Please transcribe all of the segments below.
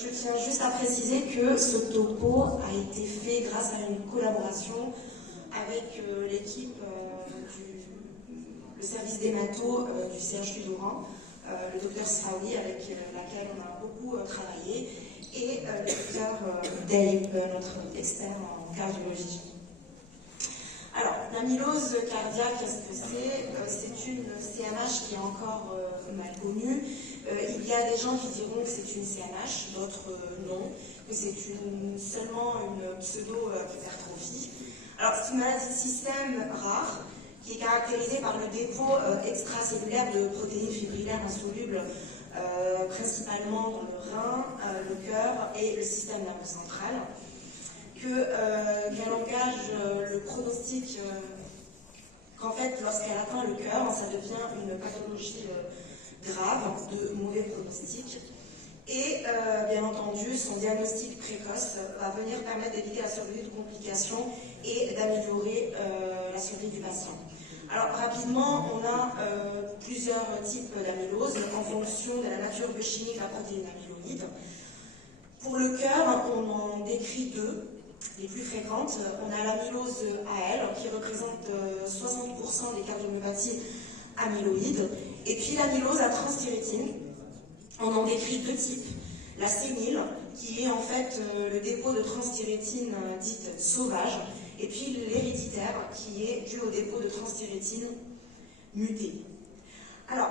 je tiens juste à préciser que ce topo a été fait grâce à une collaboration avec l'équipe le service d'hémato du CHU d'Oran, le docteur Sfaoui, avec laquelle on a beaucoup travaillé, et le docteur Dave, notre expert en cardiologie. Alors, l'amylose cardiaque, qu'est-ce que c'est? C'est une CMH qui est encore mal connue. Il y a des gens qui diront que c'est une CMH, d'autres non, que c'est seulement une pseudo-hypertrophie. Alors, c'est une maladie de système rare qui est caractérisée par le dépôt extracellulaire de protéines fibrillaires insolubles, principalement dans le rein, le cœur et le système nerveux central, qu'elle engage le pronostic qu'en fait, lorsqu'elle atteint le cœur, ça devient une pathologie grave, de mauvais pronostic. Et bien entendu, son diagnostic précoce va venir permettre d'éviter la survenue de complications et d'améliorer la survie du patient. Alors rapidement, on a plusieurs types d'amylose en fonction de la nature biochimique de la protéine amyloïde. Pour le cœur, on en décrit deux, les plus fréquentes. On a l'amylose AL qui représente 60% des cardiomyopathies amyloïdes, et puis l'amylose à transthyrétine. On en décrit deux types. La sénile, qui est en fait le dépôt de transthyrétine dite sauvage, et puis l'héréditaire, qui est dû au dépôt de transthyrétine mutée. Alors,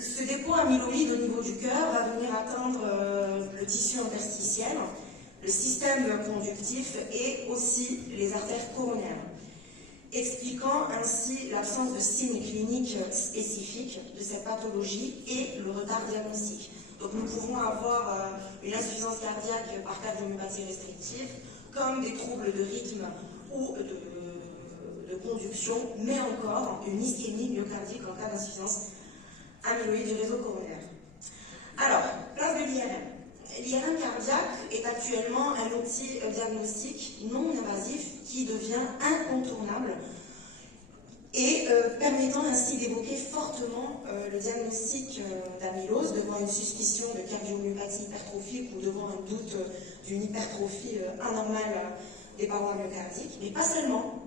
ce dépôt amyloïde au niveau du cœur va venir atteindre le tissu interstitiel, le système conductif et aussi les artères coronaires, expliquant ainsi l'absence de signes cliniques spécifiques de cette pathologie et le retard diagnostique. Donc nous pouvons avoir une insuffisance cardiaque par cardiomyopathie restrictive, comme des troubles de rythme ou de conduction, mais encore une ischémie myocardique en cas d'insuffisance amyloïde du réseau coronaire. Alors, place de l'IRM. L'IRM cardiaque est actuellement un outil diagnostique non invasif qui devient incontournable et permettant ainsi d'évoquer fortement le diagnostic d'amylose devant une suspicion de cardiomyopathie hypertrophique ou devant un doute d'une hypertrophie anormale des parois myocardiques, mais pas seulement.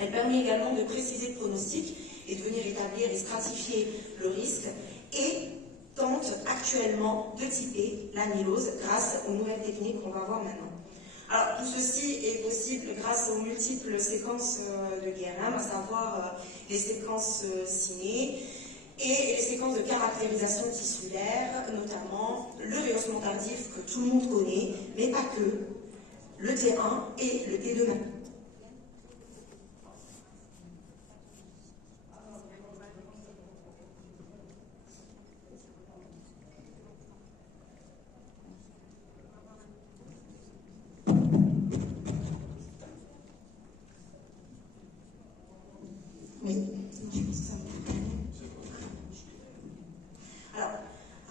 Elle permet également de préciser le pronostic et de venir établir et stratifier le risque et tente actuellement de typer l'amylose grâce aux nouvelles techniques qu'on va voir maintenant. Alors, tout ceci est possible grâce aux multiples séquences de l'IRM, à savoir les séquences ciné et les séquences de caractérisation tissulaire, notamment le rehaussement tardif que tout le monde connaît, mais pas que, le T1 et le T2 maintenant. Oui. Alors,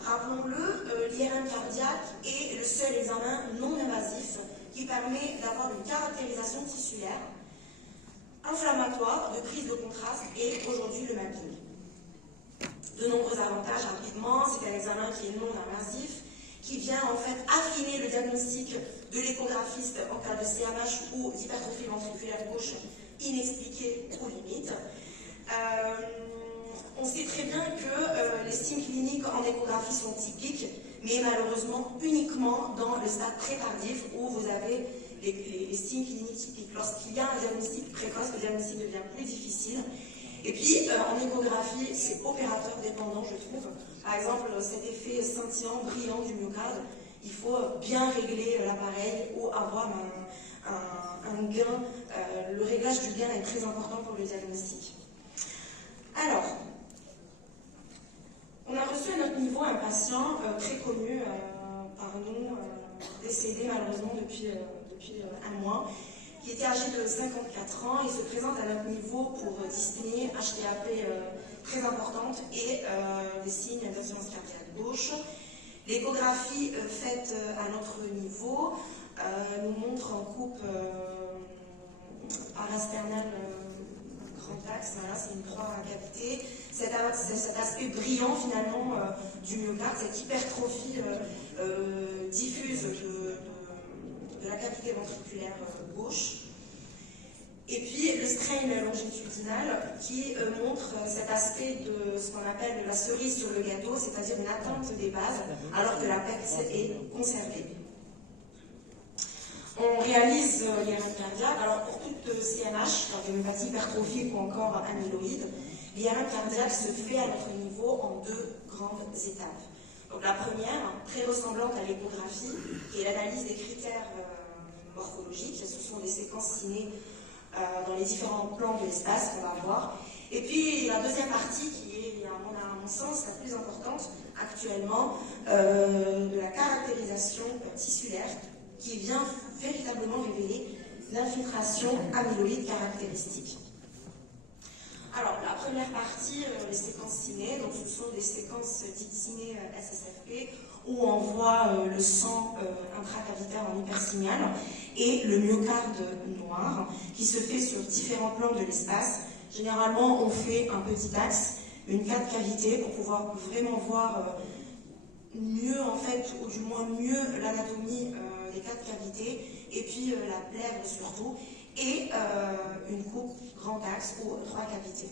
rappelons-le, l'IRM cardiaque est le seul examen non invasif qui permet d'avoir une caractérisation tissulaire, inflammatoire, de prise de contraste et aujourd'hui le mapping. De nombreux avantages rapidement, c'est un examen qui est non invasif, qui vient en fait affiner le diagnostic de l'échographiste en cas de CMH ou d'hypertrophie ventriculaire gauche inexpliquée ou limite. On sait très bien que les signes cliniques en échographie sont typiques, mais malheureusement uniquement dans le stade très tardif où vous avez les signes cliniques typiques. Lorsqu'il y a un diagnostic précoce, le diagnostic devient plus difficile. Et puis en échographie, c'est opérateur dépendant, je trouve. Par exemple, cet effet scintillant, brillant du myocarde, il faut bien régler l'appareil ou avoir un gain. Le réglage du gain est très important pour le diagnostic. Alors, on a reçu à notre niveau un patient très connu par nous, décédé malheureusement depuis un mois, qui était âgé de 54 ans et se présente à notre niveau pour dyspnée HTAP très importante et des signes d'insuffisance cardiaque gauche. L'échographie faite à notre niveau nous montre en coupe parasternale grand axe, voilà, c'est une croix à cavité. Cet aspect brillant finalement du myocarde, cette hypertrophie diffuse ventriculaire gauche. Et puis le strain longitudinal qui montre cet aspect de ce qu'on appelle la cerise sur le gâteau, c'est-à-dire une atteinte des bases, alors que l'apex est conservé. On réalise l'IRM cardiaque. Alors pour toute CNH, cardiomyopathie hypertrophique ou encore amyloïde, l'IRM cardiaque se fait à notre niveau en deux grandes étapes. Donc la première, très ressemblante à l'échographie, qui est l'analyse des critères morphologiques. Ce sont des séquences cinées dans les différents plans de l'espace qu'on va voir. Et puis la deuxième partie qui est, à mon sens, la plus importante actuellement, de la caractérisation tissulaire, qui vient véritablement révéler l'infiltration amyloïde caractéristique. Alors, la première partie, les séquences cinées, donc ce sont des séquences dites cinées SSFP, où on voit le sang intracavitaire en hypersignal et le myocarde noir, qui se fait sur différents plans de l'espace. Généralement, on fait un petit axe, une 4 cavités, pour pouvoir vraiment voir mieux, en fait, ou du moins mieux l'anatomie des 4 cavités, et puis la plèvre surtout, et une coupe grand axe ou 3 cavités.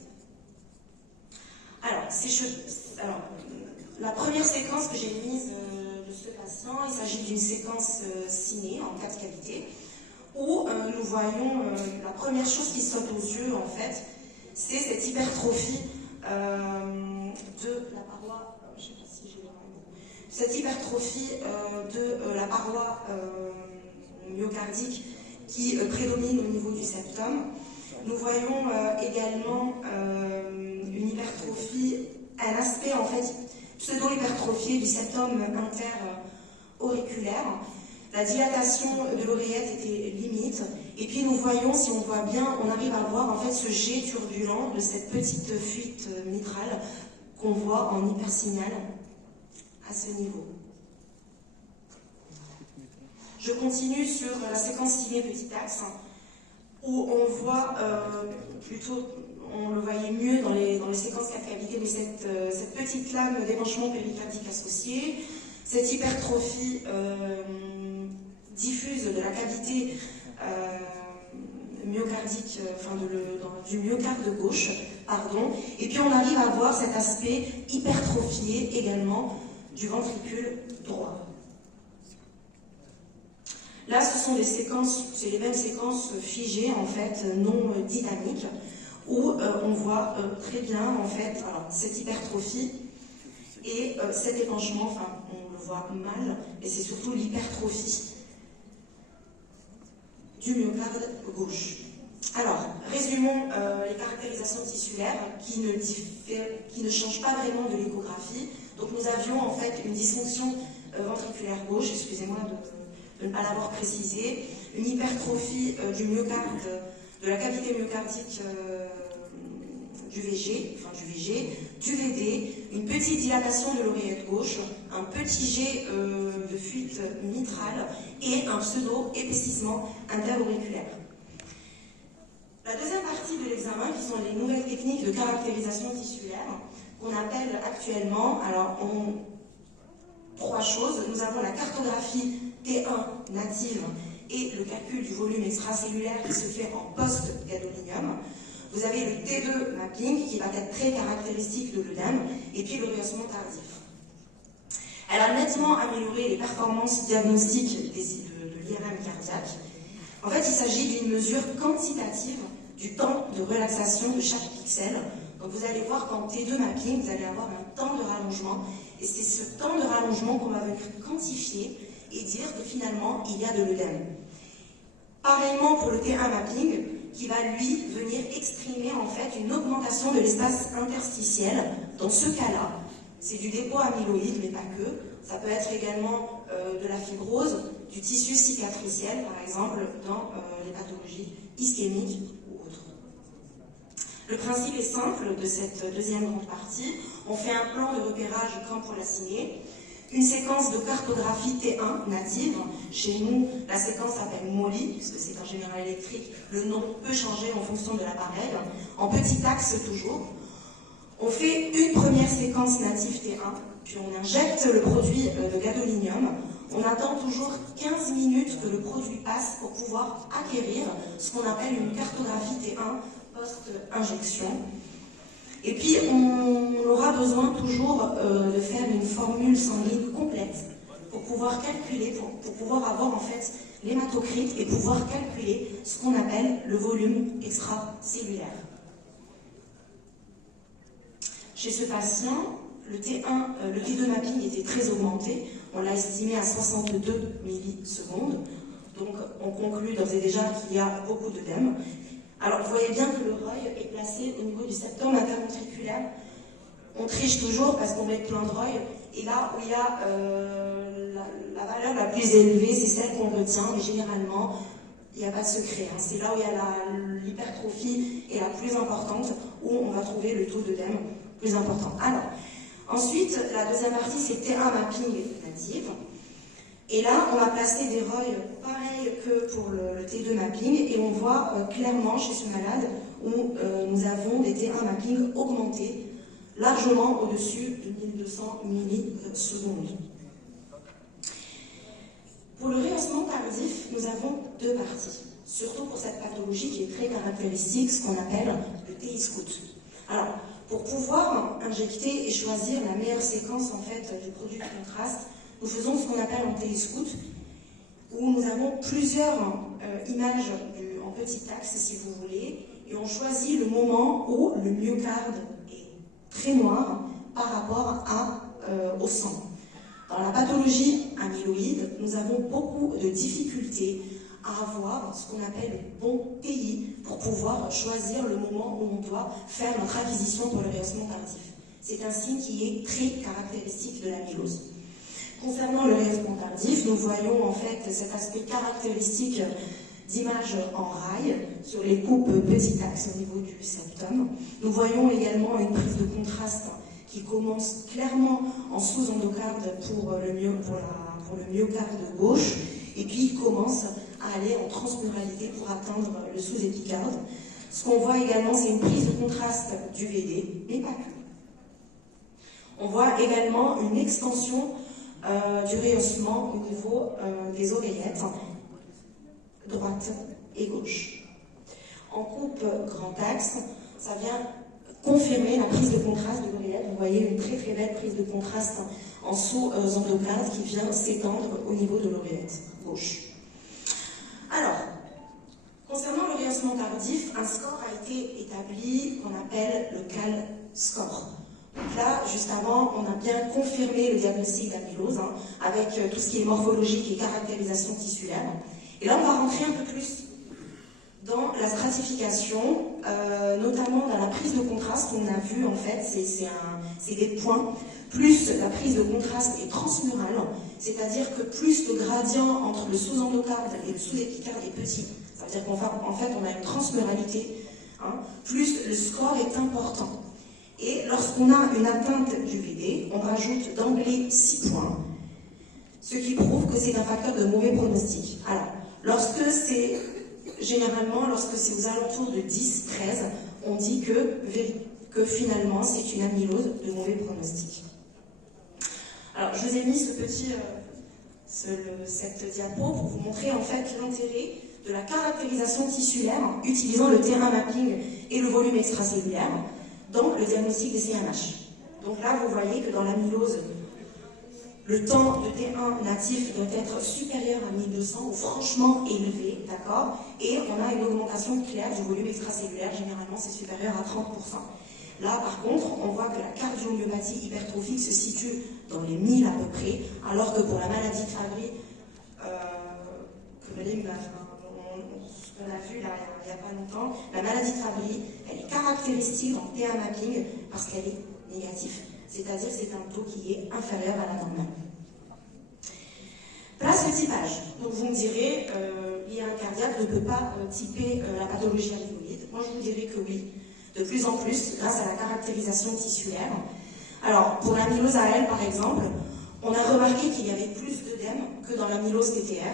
Alors, la première séquence que j'ai mise de ce patient, il s'agit d'une séquence ciné en 4 cavités, où nous voyons la première chose qui saute aux yeux, en fait, c'est cette hypertrophie de la paroi, je ne sais pas si j'ai le mot, cette hypertrophie de la paroi myocardique qui prédomine au niveau du septum. Nous voyons également une hypertrophie, un aspect en fait pseudo-hypertrophié du septum inter-auriculaire. La dilatation de l'oreillette était limite. Et puis nous voyons, si on voit bien, on arrive à voir en fait ce jet turbulent de cette petite fuite mitrale qu'on voit en hypersignal à ce niveau. Je continue sur la séquence ciné petit axe, où on voit plutôt, on le voyait mieux dans les séquences 4 cavités, mais cette petite lame d'épanchement péricardique associée, cette hypertrophie diffuse de la cavité myocardique, du myocarde gauche, pardon, et puis on arrive à voir cet aspect hypertrophié également du ventricule droit. Là, ce sont des séquences, c'est les mêmes séquences figées, en fait, non dynamiques, où on voit très bien, en fait, alors, cette hypertrophie et cet épanchement, enfin, on le voit mal, mais c'est surtout l'hypertrophie du myocarde gauche. Alors, résumons les caractérisations tissulaires qui ne changent pas vraiment de l'échographie. Donc, nous avions, en fait, une dysfonction ventriculaire gauche, excusez-moi de ne pas l'avoir précisé, une hypertrophie du myocarde, de la cavité myocardique du VG, du VD, une petite dilatation de l'oreillette gauche, un petit jet de fuite mitrale et un pseudo-épaississement interauriculaire. La deuxième partie de l'examen, qui sont les nouvelles techniques de caractérisation tissulaire, qu'on appelle actuellement, alors trois choses. Nous avons la cartographie T1 native et le calcul du volume extracellulaire qui se fait en post-gadolinium. Vous avez le T2 mapping qui va être très caractéristique de l'œdème, et puis le rehaussement tardif. Elle a nettement amélioré les performances diagnostiques de l'IRM cardiaque. En fait, il s'agit d'une mesure quantitative du temps de relaxation de chaque pixel. Donc vous allez voir qu'en T2 mapping, vous allez avoir un temps de rallongement, et c'est ce temps de rallongement qu'on va venir quantifier et dire que finalement, il y a de l'œdème. Pareillement pour le T1 mapping, qui va lui venir exprimer en fait une augmentation de l'espace interstitiel. Dans ce cas-là, c'est du dépôt amyloïde, mais pas que. Ça peut être également de la fibrose, du tissu cicatriciel, par exemple, dans les pathologies ischémiques ou autres. Le principe est simple de cette deuxième grande partie. On fait un plan de repérage comme pour la ciné. Une séquence de cartographie T1 native. Chez nous, la séquence s'appelle MOLI, puisque c'est un General Electric. Le nom peut changer en fonction de l'appareil. En petit axe toujours. On fait une première séquence native T1, puis on injecte le produit de gadolinium. on attend toujours 15 minutes que le produit passe pour pouvoir acquérir ce qu'on appelle une cartographie T1 post-injection. Et puis, on aura besoin toujours de faire une formule sanguine complète pour pouvoir calculer, pour pouvoir avoir en fait l'hématocrite et pouvoir calculer ce qu'on appelle le volume extracellulaire. Chez ce patient, le T2 mapping était très augmenté, on l'a estimé à 62 millisecondes, donc on conclut d'ores et déjà qu'il y a beaucoup d'œdème. Alors vous voyez bien que le ROI est placé au niveau du septum interventriculaire. On triche toujours parce qu'on met plein de ROI, et là où il y a la valeur la plus élevée, c'est celle qu'on retient, mais généralement, il n'y a pas de secret. Hein. C'est là où il y a l'hypertrophie est la plus importante, où on va trouver le taux d'œdème plus important. Alors, ensuite, la deuxième partie, c'est T1 mapping native. Et là, on va placer des ROI pareils que pour le T2 mapping, et on voit clairement chez ce malade où nous avons des T1 mapping augmentés, largement au-dessus de 1200 millisecondes. Pour le rehaussement tardif, nous avons deux parties, surtout pour cette pathologie qui est très caractéristique, ce qu'on appelle le TI-scout. Alors, pour pouvoir injecter et choisir la meilleure séquence en fait du produit de contraste, nous faisons ce qu'on appelle un TI-scout, où nous avons plusieurs images en petit axe, si vous voulez, et on choisit le moment où le myocarde est très noir par rapport au sang. Dans la pathologie amyloïde, nous avons beaucoup de difficultés à avoir ce qu'on appelle le bon TI pour pouvoir choisir le moment où on doit faire notre acquisition pour le rehaussement tardif. C'est un signe qui est très caractéristique de l'amylose. Concernant le rehaussement tardif, nous voyons en fait cet aspect caractéristique d'image en rail sur les coupes petit axe au niveau du septum. Nous voyons également une prise de contraste qui commence clairement en sous-endocarde pour le myocarde gauche et puis commence à aller en transmuralité pour atteindre le sous-épicarde. Ce qu'on voit également, c'est une prise de contraste du VD, mais pas que. On voit également une extension du rehaussement au niveau des oreillettes, droite et gauche. En coupe grand axe, ça vient confirmer la prise de contraste de l'oreillette. Vous voyez une très très belle prise de contraste en sous-endocarde qui vient s'étendre au niveau de l'oreillette gauche. Alors, concernant le rehaussement tardif, un score a été établi qu'on appelle le CAL score. Donc là, juste avant, on a bien confirmé le diagnostic d'amylose avec tout ce qui est morphologique et caractérisation tissulaire. Et là, on va rentrer un peu plus dans la stratification, notamment dans la prise de contraste. On a vu, en fait, c'est des points. Plus la prise de contraste est transmurale, c'est-à-dire que plus le gradient entre le sous-endocarde et le sous-épicarde est petit. Ça veut dire qu'en fait, on a une transmuralité, plus le score est important. Et lorsqu'on a une atteinte du VD, on rajoute d'emblée 6 points, ce qui prouve que c'est un facteur de mauvais pronostic. Alors, généralement, lorsque c'est aux alentours de 10, 13, on dit que finalement, c'est une amylose de mauvais pronostic. Alors, je vous ai mis cette diapo pour vous montrer en fait l'intérêt de la caractérisation tissulaire utilisant le T1 mapping et le volume extracellulaire dans le diagnostic des CNH. Donc là, vous voyez que dans l'amylose, le temps de T1 natif doit être supérieur à 1200 ou franchement élevé, d'accord? Et on a une augmentation claire du volume extracellulaire, généralement c'est supérieur à 30%. Là, par contre, on voit que la cardiomyopathie hypertrophique se situe dans les 1000 à peu près, alors que pour la maladie de Fabry, on a vu là, il n'y a pas longtemps, la maladie de Fabry, elle est caractéristique en T1 mapping parce qu'elle est négative. C'est-à-dire que c'est un taux qui est inférieur à la normale. Place de typage. Donc vous me direz, l'IRM cardiaque ne peut pas typer la pathologie amyloïde. Moi je vous dirais que oui, de plus en plus, grâce à la caractérisation tissulaire. Alors, pour l'amylose AL par exemple, on a remarqué qu'il y avait plus d'œdème que dans l'amylose TTR.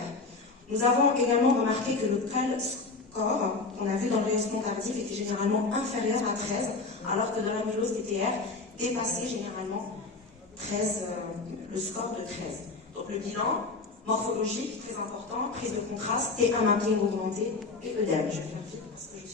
Nous avons également remarqué que le CAL score, qu'on a vu dans le rehaussement tardif, était généralement inférieur à 13, alors que dans l'amylose TTR, dépassait généralement 13, le score de 13. Donc le bilan, morphologique, très important, prise de contraste et un mapping augmenté et œdème. Je vais faire vite parce que je